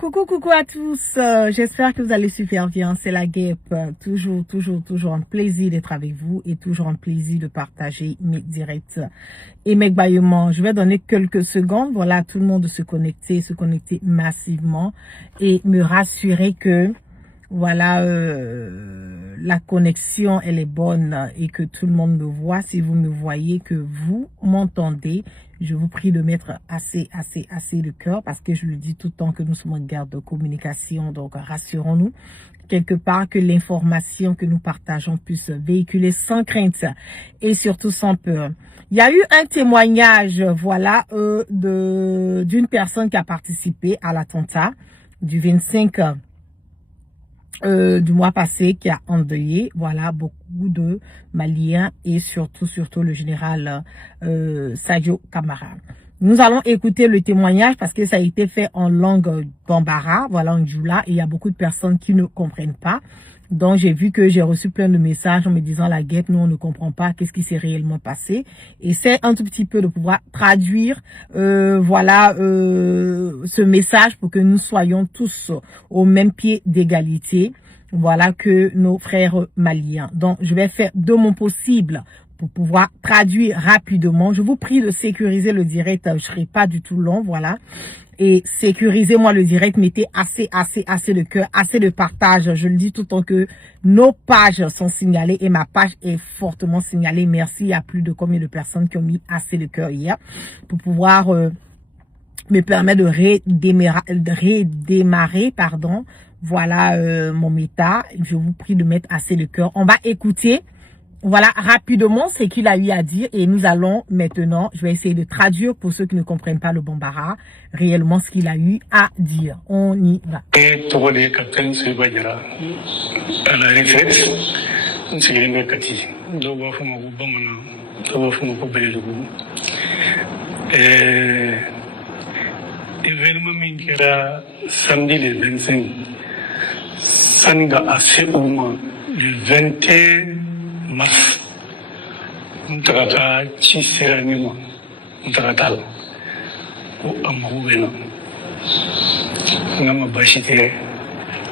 Coucou, coucou à tous. J'espère que vous allez super bien. C'est la guêpe. Toujours un plaisir d'être avec vous et toujours un plaisir de partager mes directs et mes bâillements. Je vais donner quelques secondes. Voilà, à tout le monde de se connecter massivement et me rassurer que voilà, la connexion elle est bonne et que tout le monde me voit. Si vous me voyez, que vous m'entendez, je vous prie de mettre assez de cœur parce que je le dis tout le temps que nous sommes en guerre de communication. Donc rassurons-nous quelque part que l'information que nous partageons puisse véhiculer sans crainte et surtout sans peur. Il y a eu un témoignage, voilà, d'une personne qui a participé à l'attentat du 25 du mois passé, qui a endeuillé, voilà, beaucoup de Maliens et surtout le général Sadio Camara. Nous allons écouter le témoignage parce que ça a été fait en langue bambara, voilà, en djoula, et il y a beaucoup de personnes qui ne comprennent pas. Donc, j'ai vu que j'ai reçu plein de messages en me disant la guêpe, nous, on ne comprend pas qu'est-ce qui s'est réellement passé. Et c'est un tout petit peu de pouvoir traduire, voilà, ce message pour que nous soyons tous au même pied d'égalité, voilà, que nos frères maliens. Donc, je vais faire de mon possible pour pouvoir traduire rapidement. Je vous prie de sécuriser le direct, je serai pas du tout long, voilà. Et sécurisez-moi le direct, mettez assez de cœur, assez de partage. Je le dis tout le temps que nos pages sont signalées et ma page est fortement signalée. Merci, il y a plus de combien de personnes qui ont mis assez de cœur hier pour pouvoir me permettre de redémarrer, pardon. Voilà mon méta. Je vous prie de mettre assez de cœur. On va écouter. Voilà, rapidement, ce qu'il a eu à dire et nous allons maintenant, je vais essayer de traduire pour ceux qui ne comprennent pas le bambara, réellement ce qu'il a eu à dire. On y va. À la retraite, événement mingira samedi le 25, Sanga assez au moins le 21 mars. N'taka ci serani mo, n'taka tal. Ko amugena. Ngama bashite.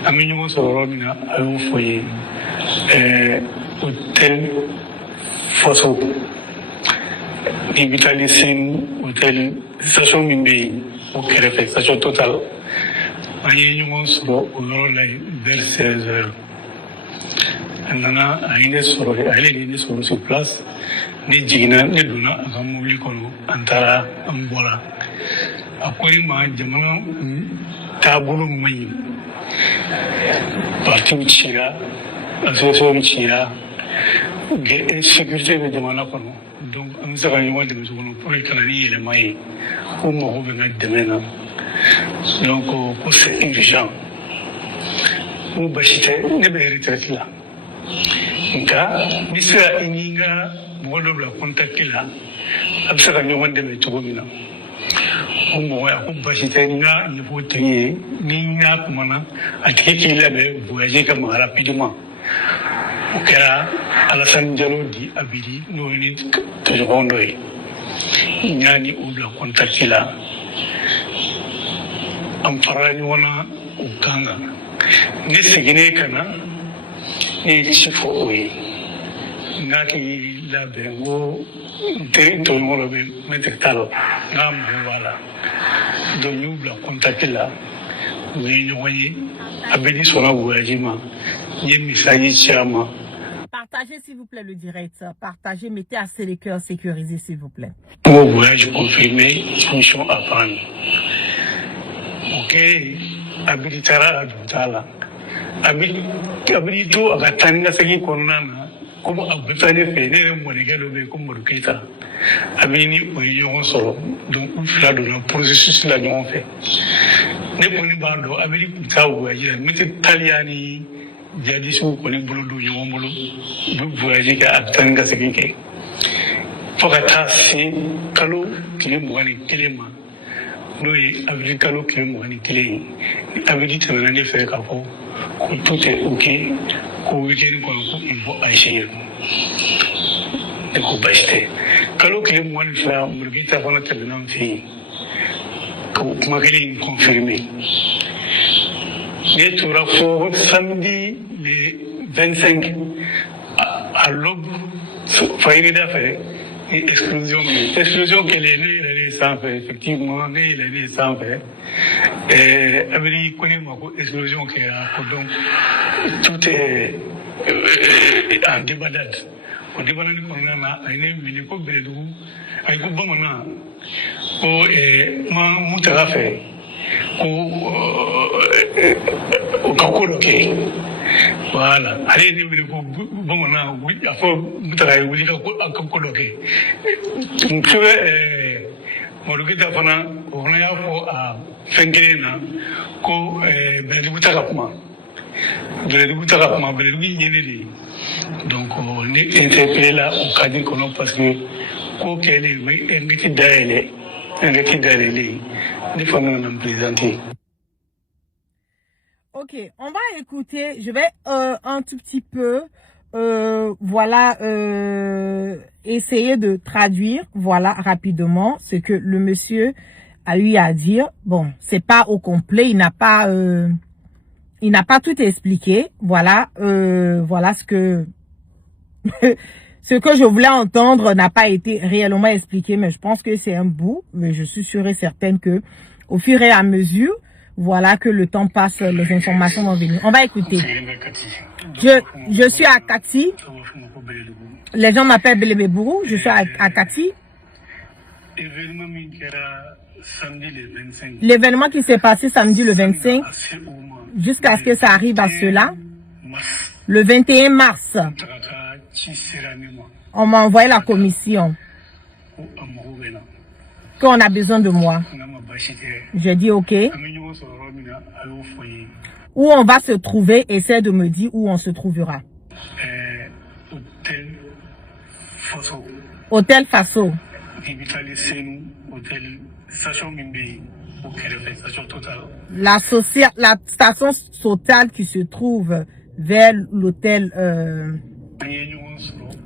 Ami ñu so romina ayu foye hôtel Fosso. Ni Vitalicine hôtel station Mimbe au Kéréfé, station Total. Ani ñu so lay vers 16h. Nana aine soro ale ni soro sur place ni jigina ni duna akamuli kono antara ambola akori ma jamana tabulu mai parti chira association chira ge sécurité de jamana kono donc am saka ni wande so kono pour kala ni ele mai ko mo ho be demena donc ko c'est urgent ou bashite ne be retraite là nka misira ininga bodo bla contact la absaka ni wonde me to gomina o mo ya ko basita nga ni fotiye ni nga kumana akeke la be voyager comme rapidement o kera Alassane Diallo di abidi no ni to jondo yi nyani o bla contact la am farani wana ukanga ni sigine kana ni chifo we ngaki la bengo to no be metekalo ngam wala do nyubla contacter la we nyoyi abedi sona voyagima ni message chama. Partagez s'il vous plaît le direct, partagez, mettez assez les cœurs, sécurisez s'il vous plaît. Mon voyage confirmé, mission à prendre. Ok, habilitara adutala. Habilito agatanga sagi konana. Comme abutane fene monegalo be comme morkita. Abini oyon solo. Donc on fait le processus là on fait. Ne poni bando abili taw voyage mete taliani jadi su koni bulu do yomolo bu voyage ka atanga sagi ke. Fogata si kalo kile mwani kilema. Nous avec Kalo qui est mon clé, avec dit que l'année fait qu'à fond, que tout est ok, qu'au week-end qu'on il faut acheter, et qu'on va acheter. Kalo qui est mon frère, me dit avant la table d'un fille, que m'a confirmé. ne tora fo samedi le 25 à l'aube fayiri da fait explosion qu'elle est née sans fait effectivement née elle est née sans fait abri connaît ma explosion qui a donc tout est en débandade on débandade qu'on a une mini ko bredu ay ko bamana ko ma mutara fait au kakoloke voilà allez ni ko bamana a fo mutara wuli ka kakoloke tu morugita fana ona ya fo a fengelena ko bredu mutara kuma bredu nyene donc on est interpellé là au cadre qu'on parce que ko kele ngiti daele les femmes non présentées. Ok, on va écouter, je vais un tout petit peu, voilà, essayer de traduire, voilà, rapidement, ce que le monsieur a eu à dire. Bon, c'est pas au complet, il n'a pas tout expliqué, voilà, voilà ce que... Ce que je voulais entendre n'a pas été réellement expliqué, mais je pense que c'est un bout. Mais je suis sûre et certaine que, au fur et à mesure, voilà que le temps passe, les informations vont venir. On va écouter. Je suis à Kati. Les gens m'appellent Belebebourou. Je suis à Kati. L'événement qui s'est passé samedi le 25, jusqu'à ce que ça arrive à cela, le 21 mars. On m'a envoyé la commission qu'on a besoin de moi. J'ai dit ok. Où on va se trouver, essaie de me dire où on se trouvera. Hôtel Faso. La station Total qui se trouve vers l'hôtel.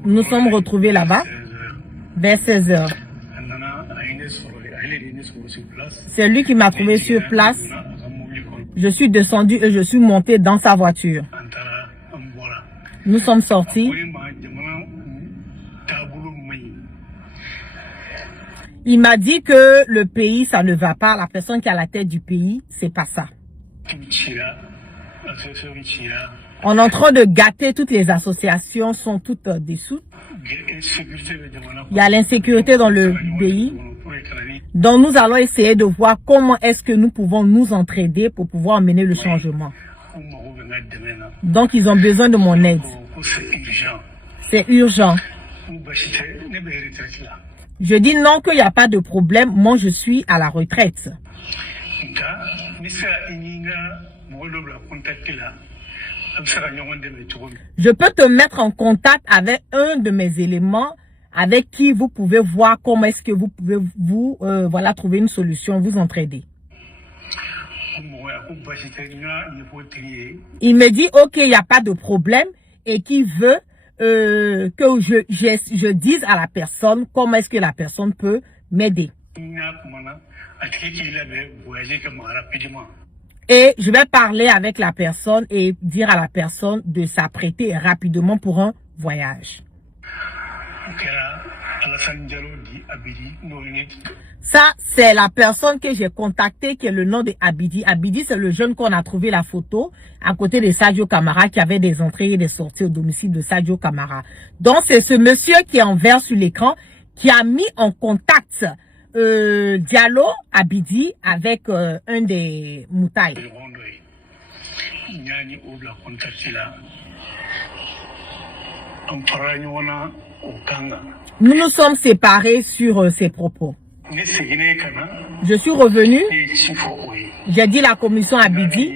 Nous sommes retrouvés là-bas vers 16h. C'est lui qui m'a trouvé sur place. Je suis descendu et je suis monté dans sa voiture. Nous sommes sortis. Il m'a dit que le pays, ça ne va pas. La personne qui a la tête du pays, c'est pas ça. On est en train de gâter, toutes les associations sont toutes dissoutes. Il y a l'insécurité dans le pays. Donc nous allons essayer de voir comment est-ce que nous pouvons nous entraider pour pouvoir mener le changement. Donc ils ont besoin de mon aide. C'est urgent. Je dis non, qu'il n'y a pas de problème. Moi je suis à la retraite. Je peux te mettre en contact avec un de mes éléments avec qui vous pouvez voir comment est-ce que vous pouvez voilà, trouver une solution, vous entraider. Il me dit ok, il n'y a pas de problème et qui veut que je dise à la personne comment est-ce que la personne peut m'aider. Et je vais parler avec la personne et dire à la personne de s'apprêter rapidement pour un voyage. Ça, c'est la personne que j'ai contactée qui est le nom de Abidi. Abidi, c'est le jeune qu'on a trouvé la photo à côté de Sadio Camara qui avait des entrées et des sorties au domicile de Sadio Camara. Donc, c'est ce monsieur qui est en vert sur l'écran qui a mis en contact Diallo Abidi avec un des Moutaï. Nous nous sommes séparés sur ces propos. Je suis revenu. J'ai dit à la commission Abidi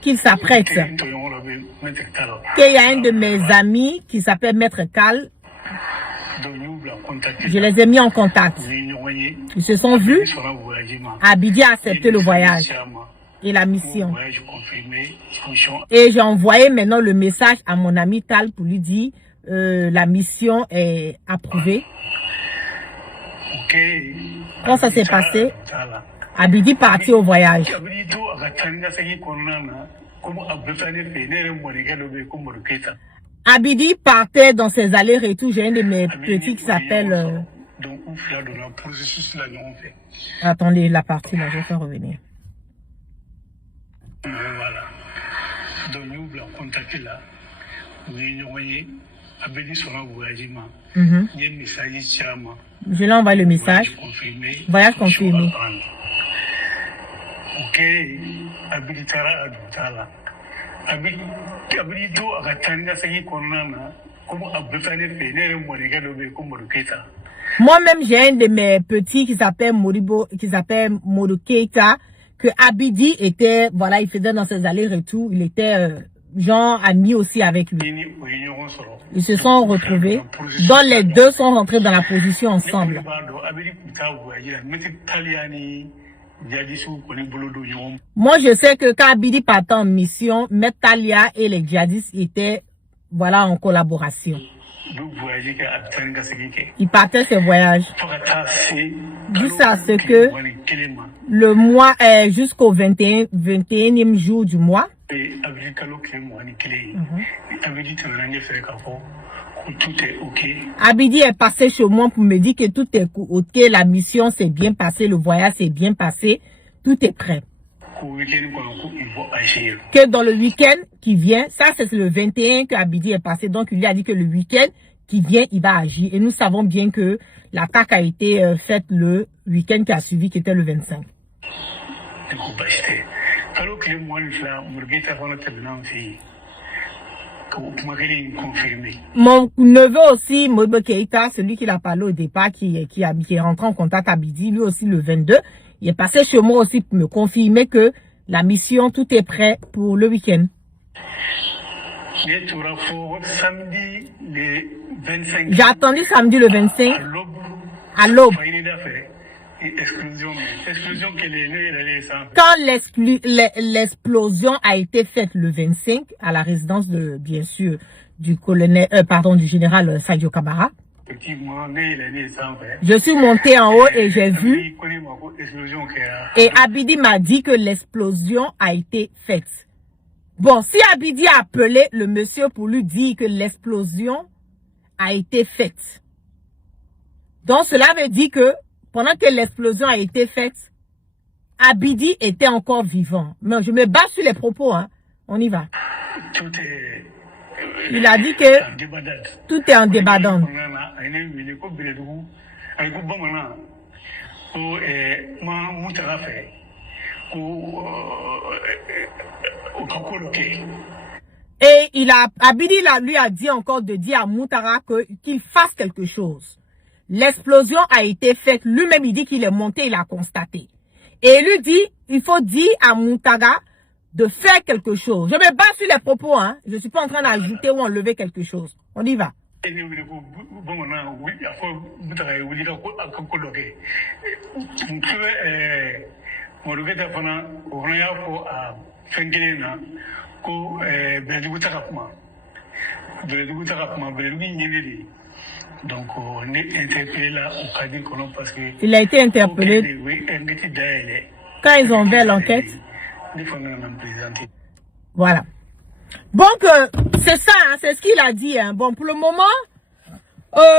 qu'il s'apprête. Qu'il y a un de mes amis qui s'appelle Maître Cal. Je les ai mis en contact. Ils se sont vus. Abidi a accepté le voyage et la mission. Et j'ai envoyé maintenant le message à mon ami Tal pour lui dire la mission est approuvée. Quand ça s'est passé, Abidi parti au voyage. Abidi partait dans ses allers-retours. J'ai un de mes petits qui s'appelle... Attendez, la partie là, je vais faire revenir. Voilà. Donc nous voulons contacter là. Je lui envoie le message. Voyage confirmé. Ok, Abidi Tara Adutala. Abidi to Agatanga Sagi Konana, comme Abutane Fenere Morigado Bekumur Keta. Moi-même, j'ai un de mes petits qui s'appelle Modou Keita, que Abidi était, voilà, il faisait dans ses allers-retours, il était genre ami aussi avec lui. Ils se sont retrouvés, dont les deux sont rentrés dans la position ensemble. Moi, je sais que quand Abidi partait en mission, Metalia et les djihadistes étaient, voilà, en collaboration. Il partait ce voyage jusqu'à ce que le mois est jusqu'au 21e jour du mois. Abidi est passé chez moi pour me dire que tout est ok, la mission s'est bien passée, le voyage s'est bien passé, tout est prêt. Que dans le week-end qui vient, ça c'est le 21 que Abidi est passé, donc il lui a dit que le week-end qui vient, il va agir. Et nous savons bien que l'attaque a été faite le week-end qui a suivi, qui était le 25. Mon neveu aussi, Modou Keita, celui qui l'a parlé au départ, qui est rentré en contact à Abidi, lui aussi le 22, il est passé chez moi aussi pour me confirmer que la mission, tout est prêt pour le week-end. J'ai attendu samedi le 25 à l'aube. Quand l'explosion a été faite le 25 à la résidence de, bien sûr, du du général Sadio Kamara, je suis monté en haut et j'ai vu, et Abidi m'a dit que l'explosion a été faite. Bon, si Abidi a appelé le monsieur pour lui dire que l'explosion a été faite, donc cela veut dire que pendant que l'explosion a été faite, Abidi était encore vivant. Mais je me base sur les propos, hein. On y va. Il a dit que tout est en débandade. Et Abidi lui a dit encore de dire à Moutara qu'il fasse quelque chose. L'explosion a été faite. Lui-même, il dit qu'il est monté, il a constaté. Et il lui dit, il faut dire à Moutara de faire quelque chose. Je me base sur les propos, hein. Je ne suis pas en train d'ajouter ou enlever quelque chose. On y va. Donc, on est interpellé là au Cadin parce que... Il a été interpellé quand ils ont ouvert l'enquête. Voilà. Donc, c'est ça, hein, c'est ce qu'il a dit. Hein. Bon, pour le moment,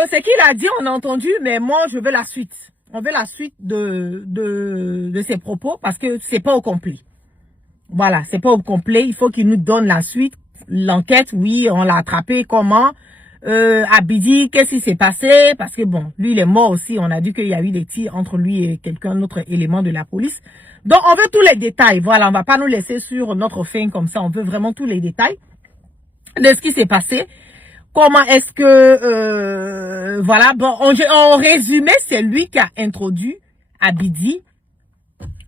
c'est qu'il a dit, on a entendu, mais moi, je veux la suite. On veut la suite de ses propos parce que c'est pas au complet. Voilà, c'est pas au complet. Il faut qu'il nous donne la suite. L'enquête, oui, on l'a attrapé, comment Abidi, qu'est-ce qui s'est passé? Parce que bon, lui il est mort aussi. On a dit qu'il y a eu des tirs entre lui et quelqu'un d'autre élément de la police. Donc on veut tous les détails. Voilà, on va pas nous laisser sur notre fin comme ça. On veut vraiment tous les détails de ce qui s'est passé. Comment est-ce que voilà, bon, en résumé, c'est lui qui a introduit Abidi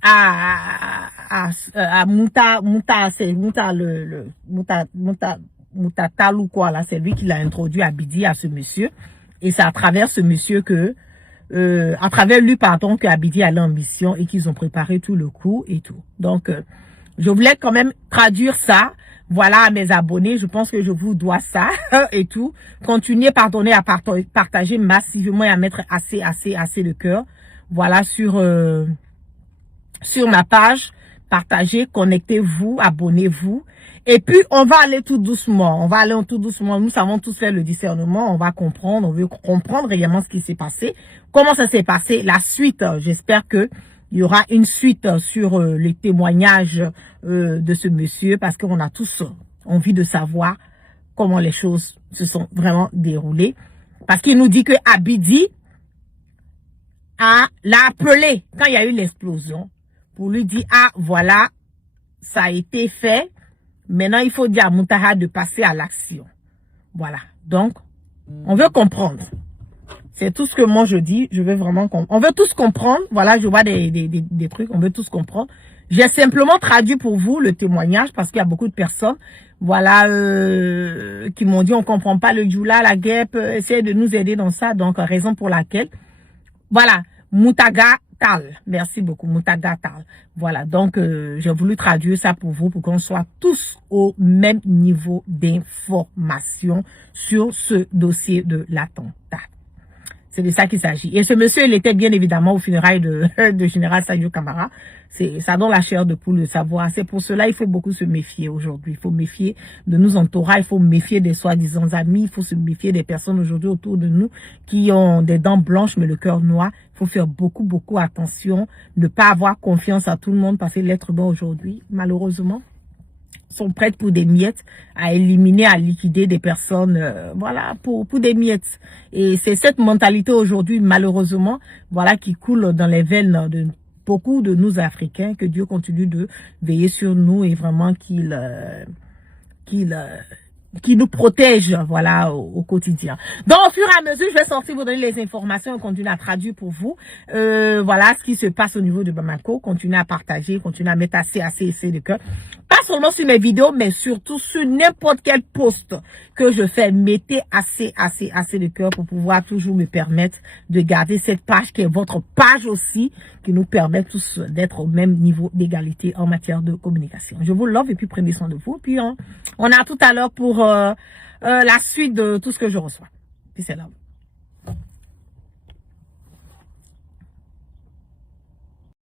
à Moutatal ou quoi là, c'est lui qui l'a introduit Abidi à ce monsieur, et c'est à travers ce monsieur que à travers lui pardon que Abidi allait en mission et qu'ils ont préparé tout le coup et tout. Donc je voulais quand même traduire ça, voilà, à mes abonnés. Je pense que je vous dois ça et tout. Continuez pardonner à partager massivement et à mettre assez de cœur, voilà, sur ma page. partagez, connectez-vous, abonnez-vous. Et puis, on va aller tout doucement. On va aller tout doucement. Nous savons tous faire le discernement. On va comprendre. On veut comprendre réellement ce qui s'est passé. Comment ça s'est passé. La suite, j'espère que il y aura une suite sur les témoignages de ce monsieur. Parce qu'on a tous envie de savoir comment les choses se sont vraiment déroulées. Parce qu'il nous dit que Abidi l'a appelé quand il y a eu l'explosion pour lui dire, ah, voilà, ça a été fait. Maintenant, il faut dire à Moutaha de passer à l'action. Voilà. Donc, on veut comprendre. C'est tout ce que moi je dis. Je veux vraiment comprendre. On veut tous comprendre. Voilà, je vois des trucs. On veut tous comprendre. J'ai simplement traduit pour vous le témoignage parce qu'il y a beaucoup de personnes, voilà, qui m'ont dit on comprend pas le Djoula, la guêpe, essayez de nous aider dans ça. Donc, raison pour laquelle, voilà, Moutaga Tal. Merci beaucoup, Moutaga Tal. Voilà, donc j'ai voulu traduire ça pour vous, pour qu'on soit tous au même niveau d'information sur ce dossier de l'attentat. C'est de ça qu'il s'agit. Et ce monsieur, il était bien évidemment au funérailles de Général Sadio Camara. Ça donne la chair de poule de savoir. C'est pour cela il faut beaucoup se méfier aujourd'hui. Il faut méfier de nos entourages. Il faut méfier des soi-disant amis. Il faut se méfier des personnes aujourd'hui autour de nous qui ont des dents blanches mais le cœur noir. Il faut faire beaucoup attention. Ne pas avoir confiance à tout le monde parce que l'être humain aujourd'hui, malheureusement, sont prêtes pour des miettes, à éliminer, à liquider des personnes, voilà, pour des miettes. Et c'est cette mentalité aujourd'hui, malheureusement, voilà, qui coule dans les veines de beaucoup de nous Africains, que Dieu continue de veiller sur nous et vraiment qu'il nous protège, voilà, au quotidien. Donc, au fur et à mesure, je vais sortir vous donner les informations et continuer à traduire pour vous, voilà, ce qui se passe au niveau de Bamako. Continuer à partager, continuer à mettre assez de cœur. Pas seulement sur mes vidéos, mais surtout sur n'importe quel post que je fais. Mettez assez de cœur pour pouvoir toujours me permettre de garder cette page qui est votre page aussi, qui nous permet tous d'être au même niveau d'égalité en matière de communication. Je vous love et puis prenez soin de vous. Puis on a tout à l'heure pour la suite de tout ce que je reçois. Puis c'est là.